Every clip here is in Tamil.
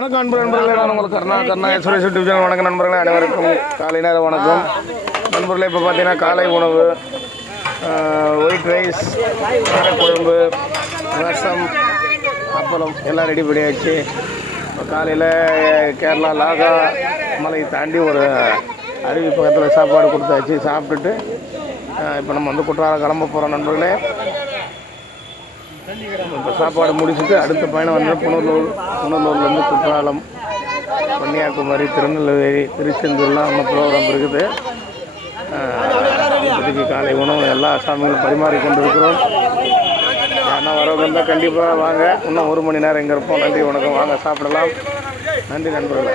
வணக்கம் அன்பு நண்பர்களே நான் உங்களுக்கு கருணா கருணா சுரேஷ் யூடியூப் சேனல் வணக்கம் நண்பர்களே அனைவருக்கும் காலை நேரம் வணக்கம். நண்பர்களே இப்போ பார்த்தீங்கன்னா காலை உணவு ஒயிட் ரைஸ் காரக்குழம்பு ரசம் அப்பளம் எல்லாம் ரெடி பண்ணியாச்சு. இப்போ காலையில் கேரளா லாகா மலை தாண்டி ஒரு அருவி பக்கத்தில் சாப்பாடு கொடுத்தாச்சு. சாப்பிட்டுட்டு இப்போ நம்ம வந்து குற்றாலம் கிளம்ப போகிறோம் நண்பர்களே. இப்போ சாப்பாடு முடிச்சுட்டு அடுத்த பயணம் வந்து புனலூர் புனலூர்லேருந்து குற்றாலம் கன்னியாகுமரி திருநெல்வேலி திருச்செந்தூர்லாம் நம்ம ப்ரோக்ராம் இருக்குது. ஆஹ் இப்போதைக்கு காலை உணவு எல்லா சாமிகளும் பரிமாறிக்கொண்டு இருக்கிறோம் ஆனால் வரவங்க இருந்தால் கண்டிப்பாக வாங்க. இன்னும் ஒரு மணி நேரம் இங்கே இருப்போம். நன்றி வணக்கம். வாங்க சாப்பிடலாம். நன்றி நண்பர்களே.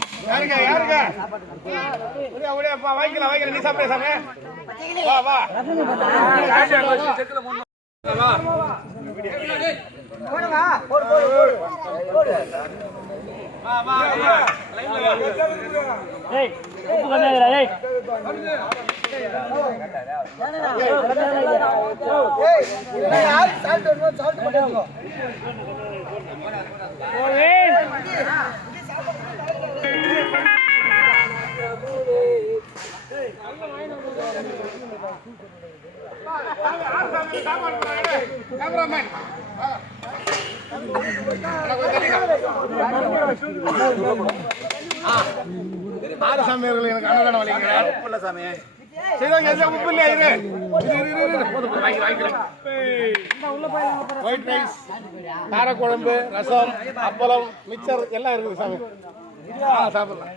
யாருங்க யாருங்க ஒடியா ஒடியாப்பா வாங்கிக்கலாம் வாங்கிக்கலாம் நீ சாப்பிடு சாமி வா வா வா வா வா கேமராமேன் ஆறு சாமியார்கள் எனக்கு அன்னதானம் வலிக்கிறேன் உப்புல சாமி சரி எந்த உப்பு இல்லையா இரு இரு, இரு, ஒயிட் ரைஸ் காரக்குழம்பு ரசம் அப்பளம் மிக்சர் எல்லாம் இருக்குது சாமி. சாப்பிடலாம்.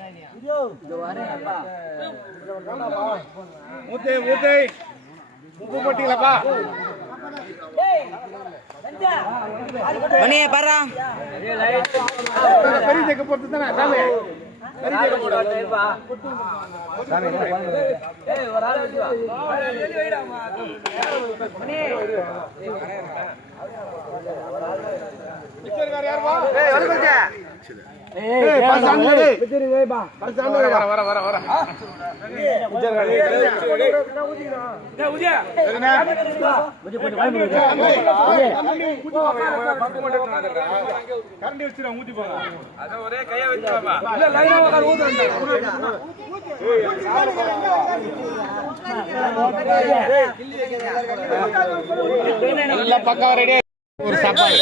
மூத்தை மூத்தை உப்பு போட்டீங்களாப்பா? மணியே பாரா பெரிய தேக்க போட்டு தானே சாமி? பெரிய தேக்க போடு சாமி மிச்சர்கார் யார் வா? ஏய் பசாங்க டேய் பசாங்க வர வர வர வர மிச்சர்கார் டேய் உதியா கரண்டி வச்சுடா ஊத்தி போங்க அத ஒரே கைய வச்சுடாமா இல்ல லைனா உட்கார் ஊத்துறேன் எல்லாம் பக்கம் ரெடி ஒரு சாப்பாடு